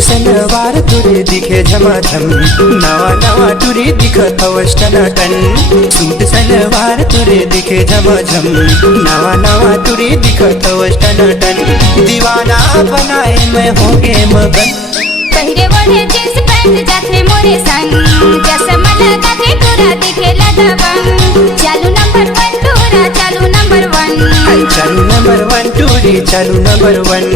सलवार तुरे दिखे झमाझम नवा नवा टुरी दिखत टनाटन। सूट सलवार तुरे दिखे झमाझम नवा नवा टुरी दिखत टनाटन। दीवाना बनाए मैं होगे मगन। पहिरे ओढ़े जींस पैंट जाथे मोरे संग। चश्मा लगाथे टूरा दिखेला दबंग। चालू नंबर 1 टूरा चालू नंबर 1। चालू नंबर 1 टूरी चालू नंबर 1।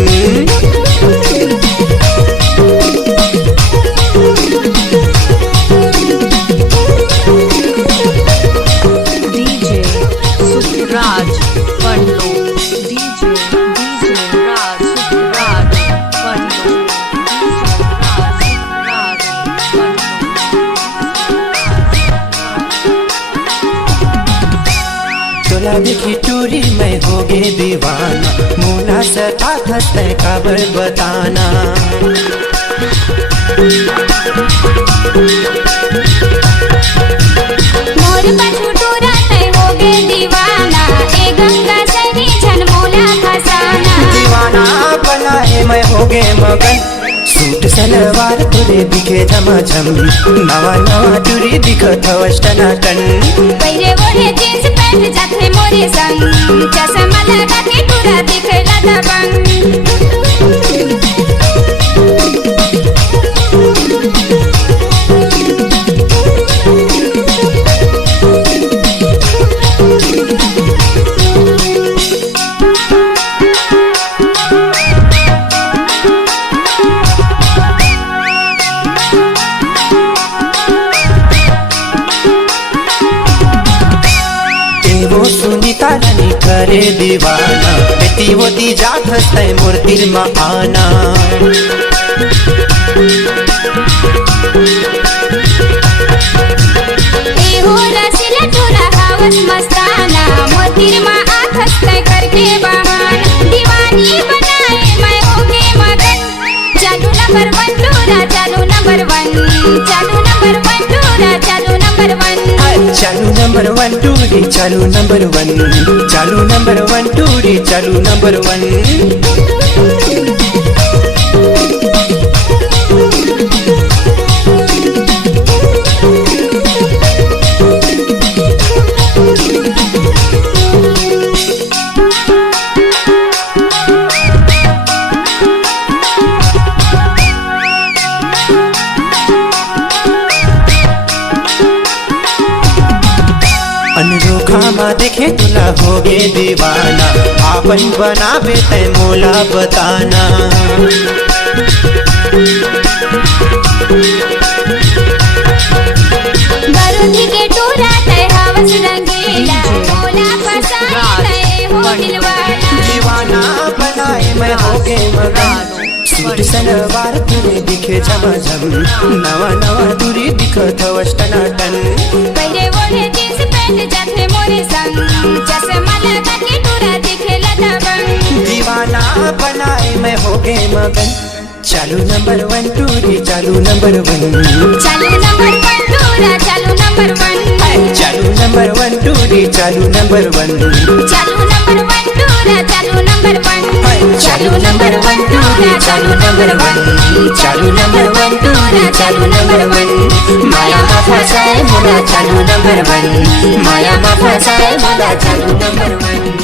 देखी टूरी मैं होगे दीवाना। मुना सता हंसते काबर बताना। मोर पाछू टूरा तय होगे दीवाना। ए गंगा सैनी झन मोला फसाना। दीवाना बनाए मैं होगे मगन। सूट सलवार तुरे दिखे झमाझम नवा नवा टुरी दिखत टनाटन। पहिरे ओढ़े जींस पैंट जाथे मोरे संग। चश्मा लगाथे टूरा दिखेला दबंग। वो सुनीता रानी करे दीवाना। बेटी वो दी जात हंसते मोर दिल में आना। ए हो रसीला टूरा हावस मस्ताना। मोर दिल में आत हंसते करके बहाना। दीवानी बनाए मैं होगे मगन। चालू नंबर 1 टूरा चालू नंबर 1। चालू नंबर 1 टूरा चालू नंबर 1। चालू नंबर 1 टूरी चालू नंबर 1। चालू नंबर 1 टूरी चालू नंबर 1। अनरोखा मा देखे तुला होगे दीवाना। आपन बनावे तय मोला बताना। बरुदी के टूरा तय हावस रंगीला। मोला फसाए तय हो दिलवाला। दीवाना बनाए मैं होगे मगन। सूट सलवार तुरे दिखे झमाझम नवा नवा टुरी दिखत टनाटन। पहिरे ओढ़े जींस पैंट जाथे मोरे संग। चश्मा लगाथे टूरा दिखेला दबंग। दीवाना बनाए मैं होगे मगन। चालू नंबर 1 टूरी चालू नंबर 1। चालू नंबर 1 टूरा चालू नंबर 1। चालू नंबर 1 टूरी चालू नंबर 1। चालू नंबर 1 टूरा चालू नंबर 1। चालू नंबर 1 टूरी चालू नंबर 1। चालू नंबर 1 टूरी चालू नंबर 1। माया मा फसाए मोला चालू नंबर 1। माया मा फसाए मोला चालू नंबर 1।